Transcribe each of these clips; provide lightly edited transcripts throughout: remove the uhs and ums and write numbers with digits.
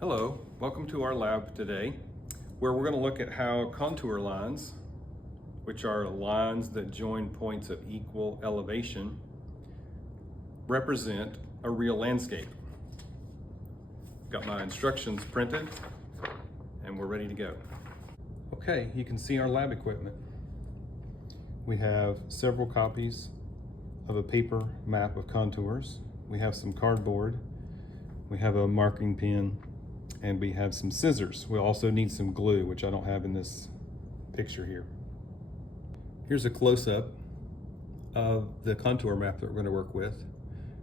Hello, welcome to our lab today, where we're going to look at how contour lines, which are lines that join points of equal elevation, represent a real landscape. Got my instructions printed and we're ready to go. Okay, you can see our lab equipment. We have several copies of a paper map of contours. We have some cardboard. We have a marking pen. And we have some scissors. We'll also need some glue, which I don't have in this picture here. Here's a close-up of the contour map that we're going to work with.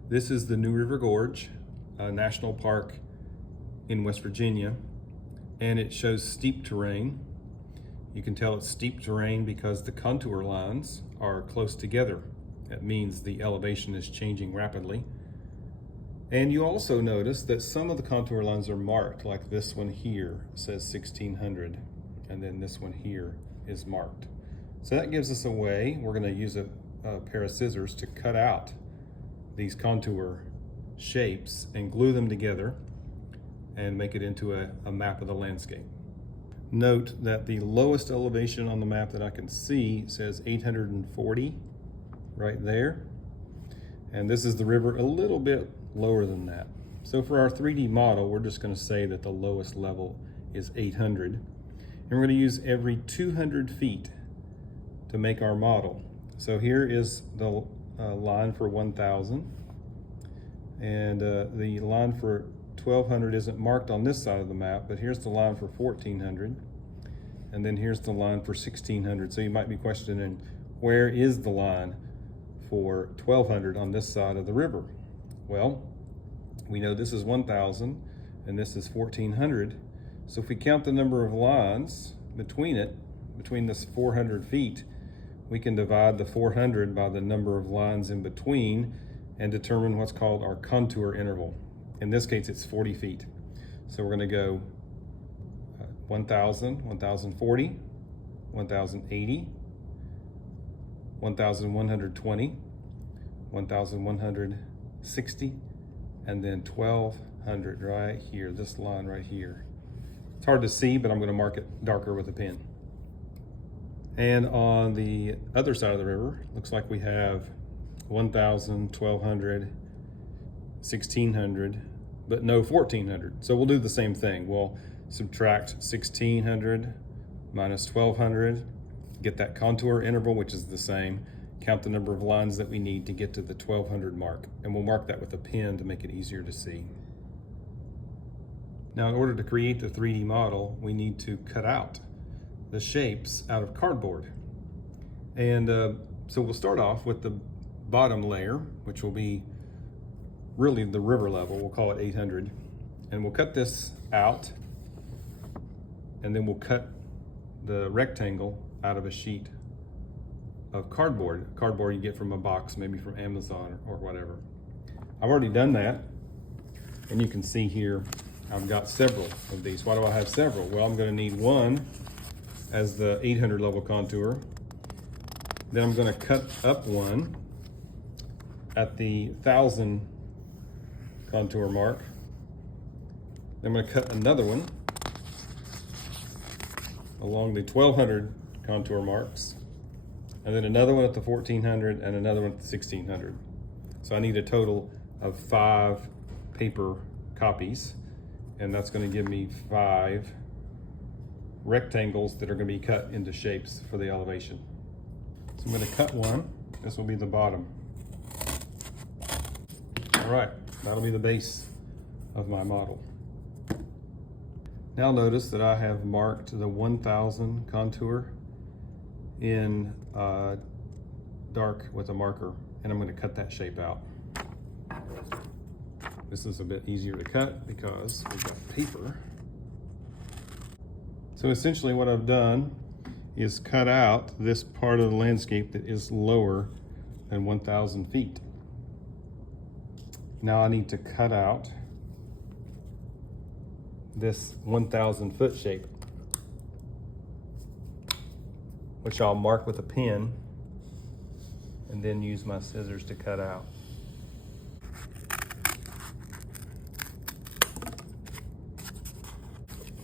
This is the New River Gorge National Park in West Virginia, and it shows steep terrain. You can tell it's steep terrain because the contour lines are close together. That means the elevation is changing rapidly. And you also notice that some of the contour lines are marked, like this one here says 1600, and then this one here is marked. So that gives us a way. We're going to use a pair of scissors to cut out these contour shapes and glue them together and make it into a map of the landscape. Note that the lowest elevation on the map that I can see says 840 right there. And this is the river a little bit lower than that. So for our 3D model, we're just going to say that the lowest level is 800. And we're going to use every 200 feet to make our model. So here is the line for 1,000. And the line for 1,200 isn't marked on this side of the map, but here's the line for 1,400. And then here's the line for 1,600. So you might be questioning, where is the line for 1,200 on this side of the river? Well, we know this is 1,000 and this is 1,400. So if we count the number of lines between this 400 feet, we can divide the 400 by the number of lines in between and determine what's called our contour interval. In this case, it's 40 feet. So we're going to go 1,000, 1,040, 1,080, 1,120, 1,160, and then 1,200 right here, this line right here. It's hard to see, but I'm going to mark it darker with a pen. And on the other side of the river, looks like we have 1,000, 1,200, 1,600, but no 1,400. So we'll do the same thing. We'll subtract 1,600 minus 1,200, get that contour interval, which is the same. Count the number of lines that we need to get to the 1,200 mark, and we'll mark that with a pen to make it easier to see. Now, in order to create the 3D model, we need to cut out the shapes out of cardboard. And so we'll start off with the bottom layer, which will be really the river level. We'll call it 800. And we'll cut this out, and then we'll cut the rectangle out of a sheet of cardboard you get from a box, maybe from Amazon or whatever. I've already done that, and you can see here I've got several of these. Why do I have several? Well, I'm going to need one as the 800 level contour. Then I'm going to cut up one at the 1,000 contour mark. Then I'm going to cut another one along the 1,200 contour marks, and then another one at the 1,400 and another one at the 1,600. So I need a total of 5 paper copies, and that's going to give me 5 rectangles that are going to be cut into shapes for the elevation. So I'm going to cut one. This will be the bottom. All right, that'll be the base of my model. Now notice that I have marked the 1,000 contour in dark with a marker, and I'm going to cut that shape out. This is a bit easier to cut because we've got paper. So essentially what I've done is cut out this part of the landscape that is lower than 1,000 feet. Now I need to cut out this 1,000 foot shape, which I'll mark with a pen and then use my scissors to cut out.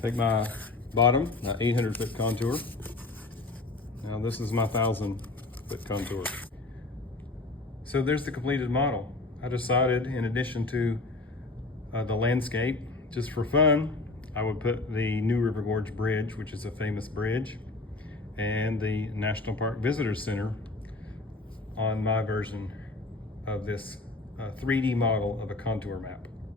Take my bottom, my 800-foot contour. Now this is my 1,000-foot contour. So there's the completed model. I decided, in addition to the landscape, just for fun, I would put the New River Gorge Bridge, which is a famous bridge, and the National Park Visitors Center on my version of this 3D model of a contour map.